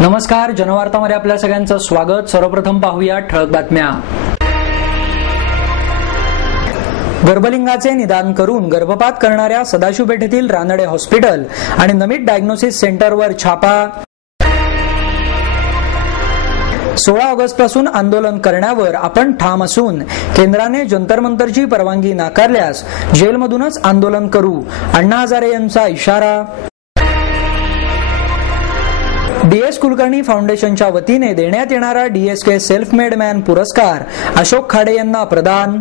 नमस्कार, जनवार्तामध्ये आपल्या सगळ्यांचं स्वागत। सर्वप्रथम पाहूया ठळक बातम्या। गर्भलिंगाचे निदान करून गर्भपात करणाऱ्या सदाशिव पेठेतील रानडे हॉस्पिटल आणि नमित डायग्नोसिस सेंटरवर छापा। 16 ऑगस्टपासून आंदोलन करण्यावर आपण ठाम असून केंद्राने जंतर मंतरची परवानगी नाकारल्यास जेलमधूनच आंदोलन करू, अण्णा हजारे यांचा इशारा। DS कुलकर्णी फाउंडेशनच्या वतीने देण्यात येणारा DSK सेल्फ मेड मॅन पुरस्कार अशोक खाडे यांना प्रदान।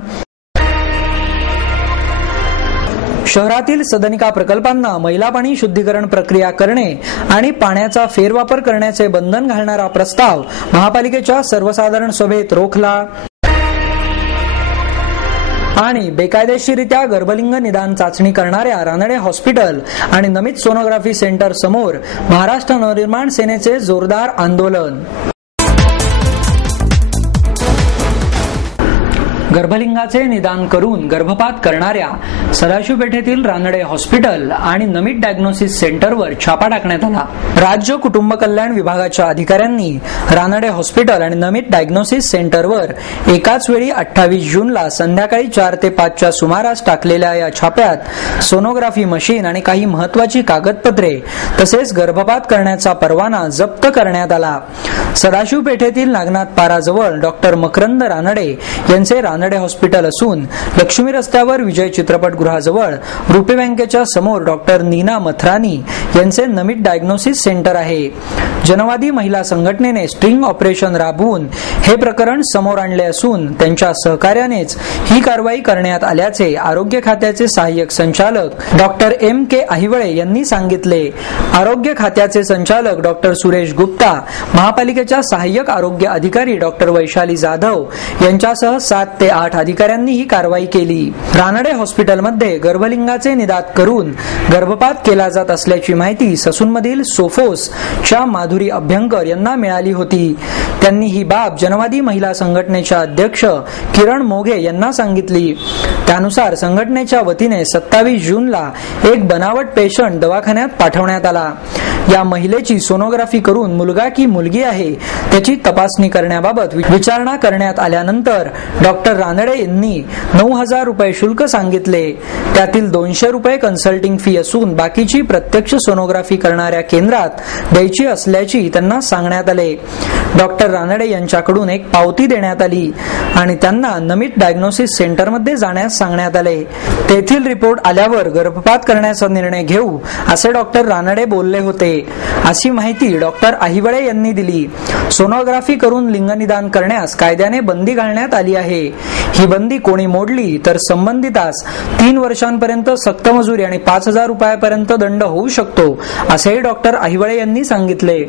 शहरातील सदनिका प्रकल्पांना मैला पाणी शुद्धीकरण प्रक्रिया करणे आणि पाण्याचा फेरवापर करण्याचे बंधन घालणारा प्रस्ताव महापालिकेच्या सर्वसाधारण सभेत रोखला। आणि बेकायदेशीररित्या गर्भलिंग निदान चाचणी करणाऱ्या रानडे हॉस्पिटल आणि नमित सोनोग्राफी सेंटर समोर महाराष्ट्र नवनिर्माण सेनेचे जोरदार आंदोलन। गर्भलिंगाचे निदान करून गर्भपात करणाऱ्या सदाशिव पेठेतील रानडे हॉस्पिटल आणि नमित डायग्नोसिस सेंटरवर छापा टाकण्यात आला। राज्य कुटुंब कल्याण विभागाच्या अधिकाऱ्यांनी रानडे हॉस्पिटल आणि नमित डायग्नोसिस सेंटरवर एकाच वेळी 28 जूनला संध्याकाळी 4 ते 5 च्या सुमारास टाकलेल्या या छाप्यात सोनोग्राफी मशीन आणि काही महत्त्वाची कागदपत्रे तसेच गर्भपात करण्याचा परवाना जप्त करण्यात आला। सदाशिव पेठेतील नागनाथ पाराजवळ डॉक्टर मकरंद रानडे यांचे रानडे हॉस्पिटल असून लक्ष्मी रस्त्यावर विजय चित्रपटगृहाजवळ रुपे बँकेच्या समोर डॉक्टर नीना मथरानी यांचे नमित डायग्नोसिस सेंटर आहे। जनवादी महिला संघटनेने स्ट्रिंग ऑपरेशन राबवून हे प्रकरण समोर आणले असून त्यांच्या सहकार्यानेच ही कारवाई करण्यात आल्याचे आरोग्य खात्याचे सहाय्यक संचालक डॉक्टर MK अहिवळे यांनी सांगितले। आरोग्य खात्याचे संचालक डॉक्टर सुरेश गुप्ता, महापालिकेच्या सहाय्यक आरोग्य अधिकारी डॉक्टर वैशाली जाधव यांच्यासह 7 ते 8 अधिकाऱ्यांनी ही कारवाई केली। रानडे हॉस्पिटलमध्ये गर्भलिंगाचे निदान करून गर्भपात केला जात असल्याची माहिती ससूनमधील सोफोसच्या माधुरी अभ्यंकर यांना मिळाली होती। त्यांनी ही बाब जनवादी महिला संघटनेच्या अध्यक्ष किरण मोघे यांना सांगितली। त्यानुसार संघटनेच्या वतीने 27 जूनला एक बनावट पेशंट दवाखान्यात पाठवण्यात आला। या महिलेची सोनोग्राफी करून मुलगा की मुलगी आहे त्याची तपासणी करण्याबाबत विचारणा करण्यात आल्यानंतर डॉक्टर रानडे यांनी 9,000 रुपये शुल्क सांगितले। त्यातील 200 रुपये कन्सल्टिंग फी असून बाकीची प्रत्यक्ष सोनोग्राफी करणाऱ्या केंद्रात द्यायची असल्याची त्यांना सांगण्यात आले। डॉक्टर रानडे यांच्याकडून एक पावती देण्यात आली आणि त्यांना नमित डायग्नोसिस सेंटरमध्ये जाण्यास सांगण्यात आले। तेथील रिपोर्ट आल्यावर गर्भपात करण्याचा निर्णय घेऊ असे डॉक्टर रानडे बोलले होते, अशी माहिती डॉक्टर अहिवळे यांनी दिली। सोनोग्राफी करून लिंगनिदान करण्यास कायद्याने बंदी घालण्यात आली आहे। ही बंदी कोणी मोडली तर संबंधितास 3 वर्षांपर्यंत सक्तमजुरी आणि 5,000 रुपयांपर्यंत दंड होऊ शकतो, असेही डॉक्टर अहिवळे यांनी सांगितले।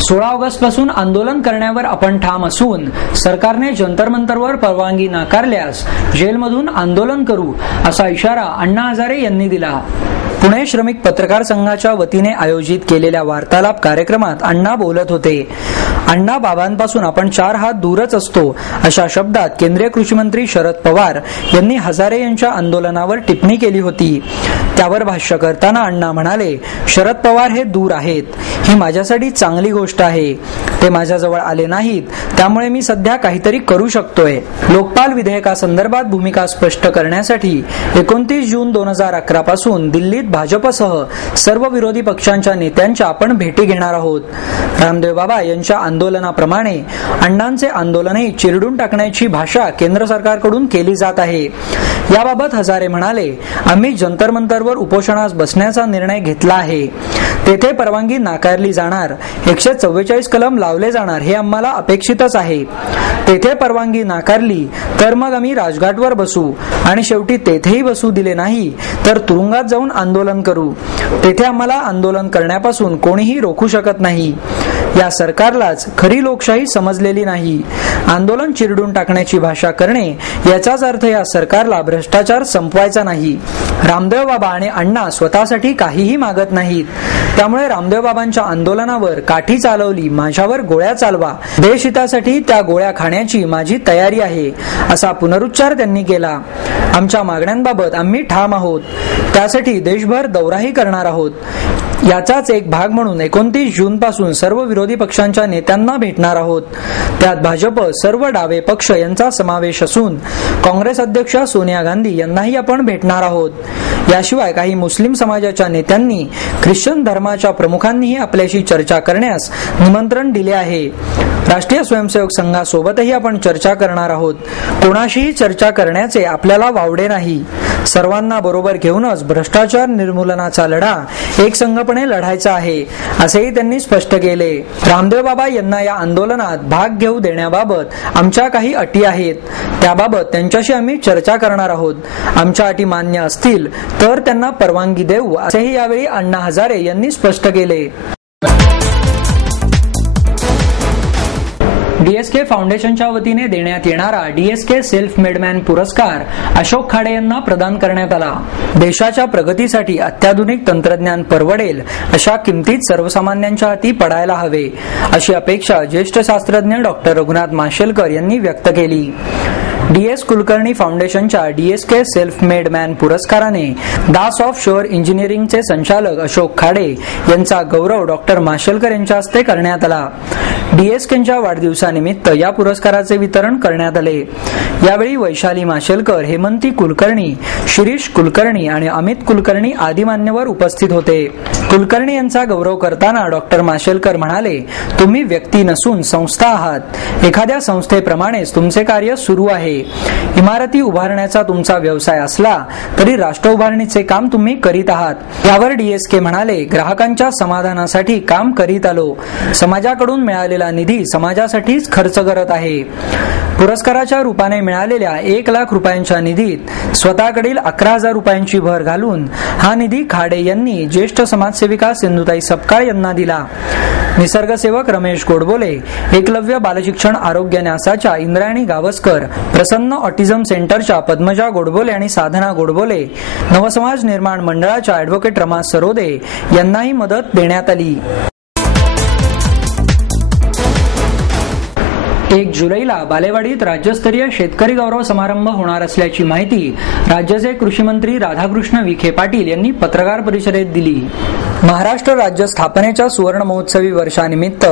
16 ऑगस्टपासून आंदोलन करण्यावर आपण ठाम असून सरकारने जंतर मंतरवर परवानगी नाकारल्यास जेलमधून आंदोलन करू, असा इशारा अण्णा हजारे यांनी दिला। पुणे श्रमिक पत्रकार संघाच्या वतीने आयोजित केलेल्या वार्तालाप कार्यक्रमात अण्णा बोलत होते। अण्णा बाबांपासून आपण 4 हात दूरच असतो, अशा शब्दात केंद्रीय कृषी मंत्री शरद पवार यांनी हजारे यांच्या आंदोलनावर टिप्पणी केली होती। त्यावर भाष्य करताना अण्णा म्हणाले, शरद पवार हे दूर आहेत, ही माझ्यासाठी चांगली गोष्ट आहे। ते माझ्याजवळ आले नाहीत, त्यामुळे मी सध्या काहीतरी करू शकतोय। लोकपाल विधेयकासंदर्भात भूमिका स्पष्ट करण्यासाठी 29 जून 2011 पासून दिल्लीत भाजपसह सर्व विरोधी पक्षांच्या नेत्यांच्या आपण भेटी घेणार आहोत। रामदेव बाबा यांच्या आंदोलनाप्रमाणे अण्णांचे आंदोलनही चिरडून टाकण्याची भाषा केंद्र सरकारकडून केली जात आहे। याबाबत हजारे म्हणाले, आम्ही जंतर मंतरवर उपोषणास बसण्याचा निर्णय घेतला आहे। तेथे परवानगी नाकारली जाणार, 144 कलम लावले जाणार, हे आम्हाला अपेक्षितच आहे। तेथे परवानगी नाकारली तर मग आम्ही राजघाटवर बसू आणि शेवटी तेथेही बसू दिले नाही तर तुरुंगात जाऊन आंदोलन करू। तेथे आम्हाला आंदोलन करण्यापासून कोणीही रोखू शकत नाही। या सरकारलाच खरी लोकशाही समजलेली नाही. आंदोलन चिरडून टाकण्याची भाषा करणे याचाच अर्थ या सरकारला भ्रष्टाचार संपवायचा नाही. रामदेव बाबा आणि अण्णा स्वतःसाठी काहीही मागत नाहीत. त्यामुळे रामदेव बाबांच्या आंदोलनावर काठी चालवली, माझ्यावर गोळ्या चालवा, देशहितासाठी त्या गोळ्या खाण्याची माझी तयारी आहे, असा पुनरुच्चार त्यांनी केला. आमच्या मागण्यांबाबत आम्ही ठाम आहोत. त्यासाठी देशभर दौराही करणार आहोत. याचाच एक भाग म्हणून 29 जून पासून सर्व विरोधी पक्षांच्या नेत्यांना भेटणार आहोत. त्यात भाजप, सर्व डावे पक्ष यांचा समावेश असून काँग्रेस अध्यक्षा सोनिया गांधी यांनाही आपण भेटणार आहोत. याशिवाय काही मुस्लिम समाजाच्या नेत्यांनी, ख्रिश्चन धर्माच्या प्रमुखांनीही आपल्याशी चर्चा करण्यास निमंत्रण दिले आहे. राष्ट्रीय स्वयंसेवक संघासोबतही आपण चर्चा करणार आहोत. कोणाशीही चर्चा करण्याचे आपल्याला वावडे नाही. सर्वांना बरोबर घेऊनच भ्रष्टाचार निर्मूलनाचा लढा एकसंघपणे लढायचा आहे, असेही त्यांनी स्पष्ट केले. रामदेव बाबा यांना या आंदोलनात भाग घेऊ देण्याबाबत आमच्या काही अटी आहेत. त्याबाबत त्यांच्याशी आम्ही चर्चा करणार आहोत. आमच्या अटी मान्य असतील तर त्यांना परवानगी देऊ, असेही यावेळी अण्णा हजारे यांनी स्पष्ट केले. डीएसके फाउंडेशनच्या वतीने देण्यात येणारा डीएसके सेल्फ मेड मॅन पुरस्कार अशोक खाडे यांना प्रदान करण्यात आला. देशाच्या प्रगतीसाठी अत्याधुनिक तंत्रज्ञान परवडेल अशा किमतीत सर्वसामान्यांच्या हाती पडायला हवे, अशी अपेक्षा ज्येष्ठ शास्त्रज्ञ डॉक्टर रघुनाथ माशेलकर यांनी व्यक्त केली. डीएस कुलकर्णी फाउंडेशनच्या डीएसके सेल्फ मेड मॅन पुरस्काराने दास ऑफ शोअर इंजिनिअरिंगचे संचालक अशोक खाडे यांचा गौरव डॉक्टर माशेलकर यांच्या हस्ते करण्यात आला. डीएसकेच्या वाढदिवसानिमित्त या पुरस्काराचे वितरण करण्यात आले. यावेळी वैशाली माशेलकर, हेमंती कुलकर्णी, शिरीष कुलकर्णी आणि अमित कुलकर्णी आदी मान्यवर उपस्थित होते. कुलकर्णी यांचा गौरव करताना डॉक्टर माशेलकर म्हणाले, तुम्ही व्यक्ती नसून संस्था आहात. एखाद्या संस्थेप्रमाणेच तुमचे कार्य सुरू आहे. इमारती उभारण्याचा तुमचा व्यवसाय असला तरी राष्ट्र उभारणीचे काम तुम्ही करीत आहात. यावर डीएसके म्हणाले, ग्राहकांच्या समाधानासाठी काम करीत आलो. समाजाकडून मिळालेला निधी समाजासाठीच खर्च करत आहे. पुरस्काराच्या रूपाने मिळालेल्या 1 लाख रुपयांच्या निधीत स्वतःकडील 11,000 रुपयांची भर घालून हा निधी खाडे यांनी ज्येष्ठ समाजसेविका सिंधुताई सपकाळ यांना दिला. निसर्गसेवक रमेश गोडबोले, एकलव्य बालशिक्षण आरोग्य न्यासाच्या इंद्रायणी गावस्कर, प्रसन्न ऑटिझम सेंटरच्या पद्मजा गोडबोले आणि साधना गोडबोले, नवसमाज निर्माण मंडळाच्या ॲडव्होकेट रमा सरोदे यांनाही मदत देण्यात आली. 1 जुलैला बालेवाडीत राज्यस्तरीय शेतकरी गौरव समारंभ होणार असल्याची माहिती राज्याचे कृषी मंत्री राधाकृष्ण विखे पाटील यांनी पत्रकार परिषदेत दिली. महाराष्ट्र राज्य स्थापनेच्या सुवर्ण महोत्सवी वर्षानिमित्त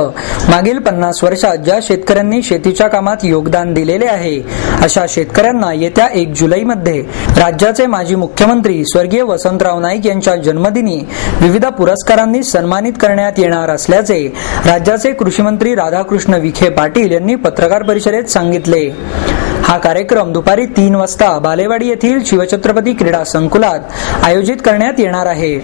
मागील 50 वर्षात ज्या शेतकऱ्यांनी शेतीच्या कामात योगदान दिलेले आहे अशा शेतकऱ्यांना येत्या 1 जुलैमध्ये राज्याचे माजी मुख्यमंत्री स्वर्गीय वसंतराव नाईक यांच्या जन्मदिनी विविध पुरस्कारांनी सन्मानित करण्यात येणार असल्याचे राज्याचे कृषी मंत्री राधाकृष्ण विखे पाटील यांनी पत्रकार परिषदेत सांगितले. हा कार्यक्रम दुपारी 3 वाजता बालेवाडी येथील शिवछत्रपती क्रीडा संकुलात आयोजित करण्यात येणार आहे.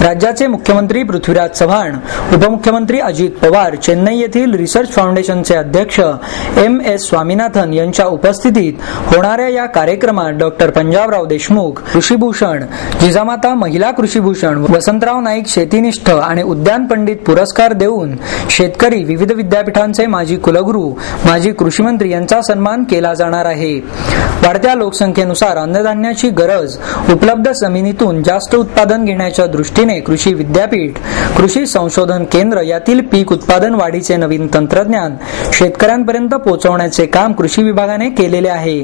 राज्याचे मुख्यमंत्री पृथ्वीराज चव्हाण, उपमुख्यमंत्री अजित पवार, चेन्नई येथील रिसर्च फाउंडेशनचे अध्यक्ष MS स्वामीनाथन यांच्या उपस्थितीत होणाऱ्या या कार्यक्रमात डॉक्टर पंजाबराव देशमुख कृषीभूषण, जिजामाता महिला कृषीभूषण, वसंतराव नाईक शेतीनिष्ठ आणि उद्यान पंडित पुरस्कार देऊन शेतकरी, विविध विद्यापीठांचे माजी कुलगुरू, माजी कृषी मंत्री यांचा सन्मान केला जाणार आहे. वाढत्या लोकसंख्येनुसार अन्नधान्याची गरज, उपलब्ध जमिनीतून जास्त उत्पादन घेण्याच्या दृष्टीने कृषी विद्यापीठ, कृषी संशोधन केंद्र यातील पीक उत्पादन वाढीचे नवीन तंत्रज्ञान शेतकऱ्यांपर्यंत पोहोचवण्याचे काम कृषी विभागाने केलेले आहे.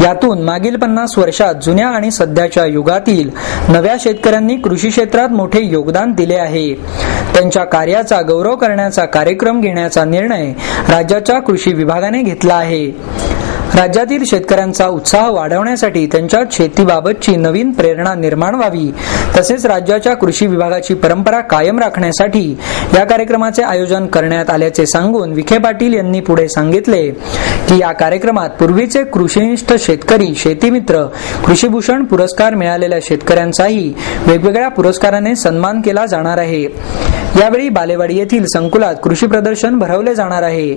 यातून मागील 50 वर्षात जुन्या आणि सध्याच्या युगातील नव्या शेतकऱ्यांनी कृषी क्षेत्रात मोठे योगदान दिले आहे. त्यांच्या कार्याचा गौरव करण्याचा कार्यक्रम घेण्याचा निर्णय राज्याच्या कृषी विभागाने घेतला आहे. राज्यातील शेतकऱ्यांचा उत्साह वाढवण्यासाठी त्यांच्यात शेतीबाबतची नवीन प्रेरणा निर्माण व्हावी, तसेच राज्याच्या कृषी विभागाची परंपरा कायम राखण्यासाठी या कार्यक्रमाचे आयोजन करण्यात आल्याचे सांगून विखे पाटील यांनी पुढे सांगितले की या कार्यक्रमात पूर्वीचे कृषीनिष्ठ शेतकरी, शेतीमित्र, कृषीभूषण पुरस्कार मिळालेल्या शेतकऱ्यांचाही वेगवेगळ्या पुरस्काराने सन्मान केला जाणार आहे. यावेळी बालेवाडी येथील संकुलात कृषी प्रदर्शन भरवले जाणार आहे।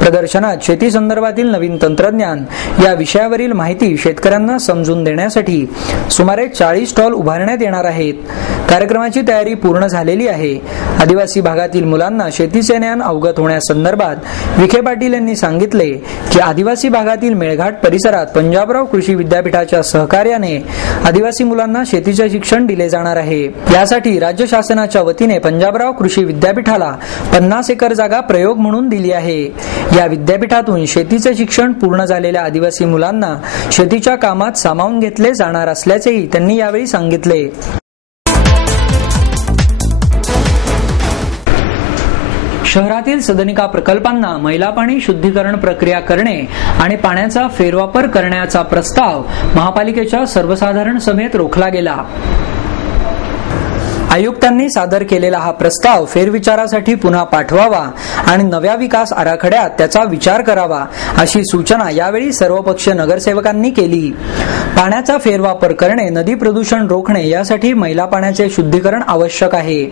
प्रदर्शनात शेती संदर्भातील नवीन तंत्रज्ञान या विषयावरील माहिती शेतकऱ्यांना समजून देण्यासाठी सुमारे 40 स्टॉल उभारण्यात येणार आहेत। कार्यक्रमाची तयारी पूर्ण झालेली आहे। आदिवासी भागातील मुलांना शेतीचे ज्ञान अवगत होण्यासंदर्भात विखे पाटील यांनी सांगितले की आदिवासी भागातील मेळघाट परिसरात पंजाबराव कृषी विद्यापीठाच्या सहकार्याने आदिवासी मुलांना शेतीचे शिक्षण दिले जाणार आहे। यासाठी राज्य शासनाच्या वतीने पंजाबराव कृषी विद्यापीठाला 50 एकर जागा प्रयोग म्हणून दिली आहे। या विद्यापीठातून शेतीचे शिक्षण पूर्ण झालेल्या आदिवासी मुलांना शेतीच्या कामात सामावून घेतले जाणार असल्याचेही त्यांनी यावेळी सांगितले। शहरातील सदनिका प्रकल्पांना मैला पाणी शुद्धीकरण प्रक्रिया करणे आणि पाण्याचा फेरवापर करण्याचा प्रस्ताव महापालिकेच्या सर्वसाधारण सभेत रोखला गेला। आयुक्तांनी सादर केलेला हा प्रस्ताव फेरविचारासाठी पुन्हा पाठवावा आणि नव्या विकास आराखड्यात त्याचा विचार करावा अशी सूचना यावेळी सर्वपक्षीय नगरसेवकांनी केली। पाण्याचा फेरवापर करणे, नदी प्रदूषण रोखणे यासाठी मैला पाण्याचे शुद्धीकरण आवश्यक आहे।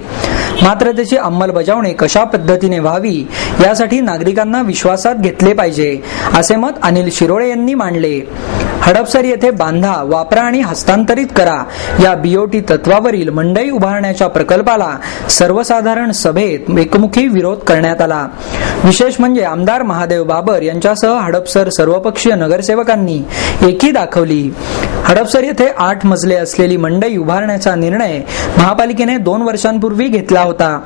मात्र त्याची अंमलबजावणी कशा पद्धतीने व्हावी यासाठी नागरिकांना विश्वासात घेतले पाहिजे असे मत अनिल शिरोळे यांनी मांडले। हडपसर येथे बांधा, वापरा आणि हस्तांतरित करा या बीओटी तत्वावरील मंडई उभारण्याच्या प्रकल्पाला सर्वसाधारण सभेत एकमुखी विरोध करण्यात आला। विशेष म्हणजे आमदार महादेव बाबर यांच्यासह हडपसर सर्वपक्षीय नगरसेवकांनी एकी दाखवली। हडपसर येथे 8 मजले असलेली मंडई उभारण्याचा निर्णय महापालिकेने 2 वर्षांपूर्वी घेतला होता।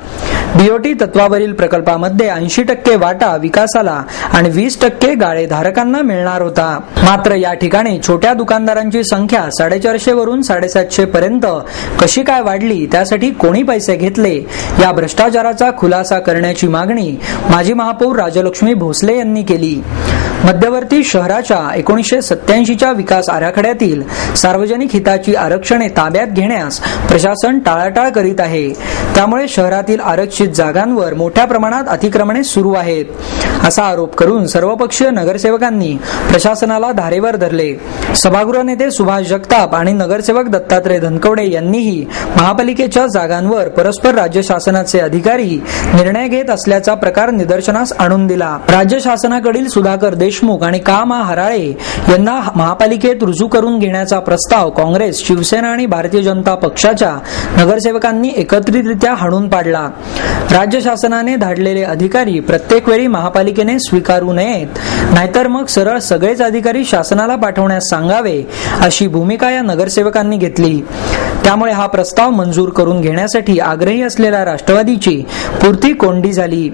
बीओटी तत्वावरील प्रकल्पामध्ये 80% वाटा विकासाला आणि 20% गाळेधारकांना मिळणार होता। मात्र या ठिकाणी छोट्या दुकानदारांची संख्या 450 वरून 750 पर्यंत कशी काय वाढली, त्यासाठी कोणी पैसे घेतले या भ्रष्टाचाराचा खुलासा करण्याची मागणी माजी महापौर राजलक्ष्मी भोसले यांनी केली। मध्यवर्ती शहराच्या 1987च्या विकास आराखड्यातील सार्वजनिक हिताची आरक्षणे ताब्यात घेण्यास प्रशासन टाळाटाळ करीत आहे। त्यामुळे शहरातील आरक्षित जागांवर मोठ्या प्रमाणात अतिक्रमणे सुरू आहेत असा आरोप करून सर्वपक्षीय नगरसेवकांनी प्रशासनाला धारेवर धरले। सभागृह नेते सुभाष जगताप आणि नगरसेवक दत्तात्रय धनकवडे यांनीही महापालिकेच्या जागांवर परस्पर राज्य शासनाचे अधिकारी निर्णय घेत असल्याचा प्रकार निदर्शनास आणून दिला। राज्य शासनाकडील सुधाकर देशमुख आणि कामा हराळे यांना महापालिकेत रुजू करून घेण्याचा प्रस्ताव काँग्रेस, शिवसेना आणि भारतीय जनता पक्षाच्या नगरसेवकांनी एकत्रितरित्या हाणून पाडला। राज्य शासनाने धाडलेले अधिकारी प्रत्येक वेळी महापालिकेने स्वीकारू नयेत, नाहीतर मग सरळ सगळेच अधिकारी शासनाला पाठवण्यास सांगावे अशी भूमिका या नगरसेवकांनी घेतली। त्यामुळे हा प्रस्ताव मंजूर करून घेण्यासाठी आग्रही असलेल्या राष्ट्रवादीची पुरती कोंडी झाली।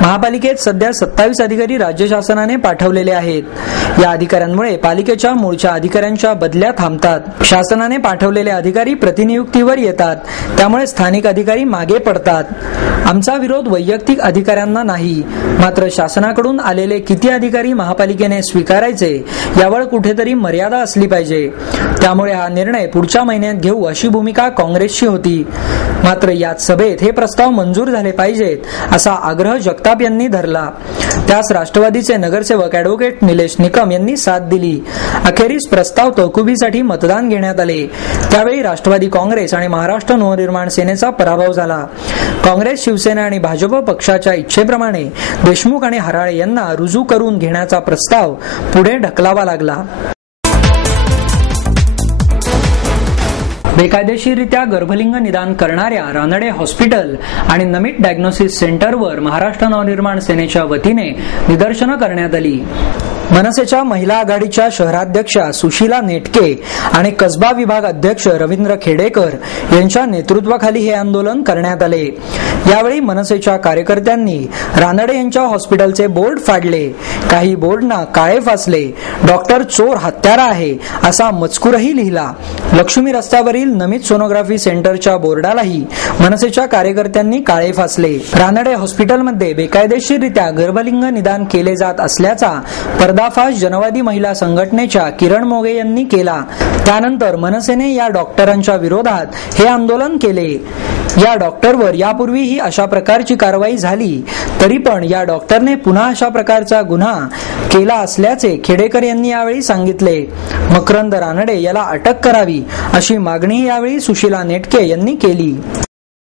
महापालिकेत सध्या 27 अधिकारी राज्य शासनाने पाठवलेले आहेत। या अधिकाऱ्यांमुळे पालिकेच्या मूळच्या अधिकाऱ्यांच्या बदल्या थांबतात। शासनाने पाठवलेले अधिकारी प्रतिनियुक्तीवर येतात, त्यामुळे स्थानिक अधिकारी मागे पडतात। आमचा विरोध वैयक्तिक अधिकाऱ्यांना नाही, मात्र शासनाकडून आलेले किती अधिकारी महापालिकेने स्वीकारायचे यावर कुठेतरी मर्यादा असली पाहिजे। त्यामुळे हा निर्णय पुढच्या महिन्यात घेऊ अशी भूमिका काँग्रेसची होती। मात्र याच सभेत हे प्रस्ताव मंजूर झाले पाहिजेत असा आग्रह जगताप यांनी धरला। त्यास राष्ट्रवादीचे नगरसेवक ॲडव्होकेट निलेश निकम यांनी साथ दिली। अखेरीस प्रस्ताव तहकुबीसाठी मतदान घेण्यात आले। त्यावेळी राष्ट्रवादी काँग्रेस आणि महाराष्ट्र नवनिर्माण सेनेचा पराभव झाला। काँग्रेस, शिवसेना आणि भाजप पक्षाच्या इच्छेप्रमाणे देशमुख आणि हराळे यांना रुजू करून घेण्याचा प्रस्ताव पुढे ढकलावा लागला। बेकायदेशीररित्या गर्भलिंग निदान करणाऱ्या रानडे हॉस्पिटल आणि नमित डायग्नोसिस सेंटरवर महाराष्ट्र नवनिर्माण सेनेच्या वतीने निदर्शनं करण्यात आली। मनसेच्या महिला आघाडीच्या शहराध्यक्षा सुशीला नेटके आणि कसबा विभाग अध्यक्ष रवींद्र खेडेकर यांच्या नेतृत्वाखाली हे आंदोलन करण्यात आले। यावेळी मनसेच्या कार्यकर्त्यांनी रानडे यांच्या हॉस्पिटलचे बोर्ड फाडले, काही बोर्डना काळे फासले, डॉक्टर चोर हत्यारा आहे असा मजकूरही लिहिला। लक्ष्मी रस्त्यावरील नमित सोनोग्राफी सेंटरच्या बोर्डालाही मनसेच्या कार्यकर्त्यांनी काळे फासले। रानडे हॉस्पिटलमध्ये बेकायदेशीररित्या गर्भलिंग निदान केले जात असल्याचा पर्दाफाश जनवादी महिला संघटनेच्या किरण मोगे यांनी केला। त्यानंतर मनसेने या डॉक्टरांच्या विरोधात हे आंदोलन केले। या डॉक्टरवर यापूर्वीही अशा प्रकारची कारवाई झाली, तरी पण या डॉक्टरने पुन्हा अशा प्रकारचा गुन्हा केला असल्याचे खेडेकर यांनी यावेळी सांगितले। मकरंद रानडे याला अटक करावी अशी मागणी यावेळी सुशीला नेटके यांनी केली।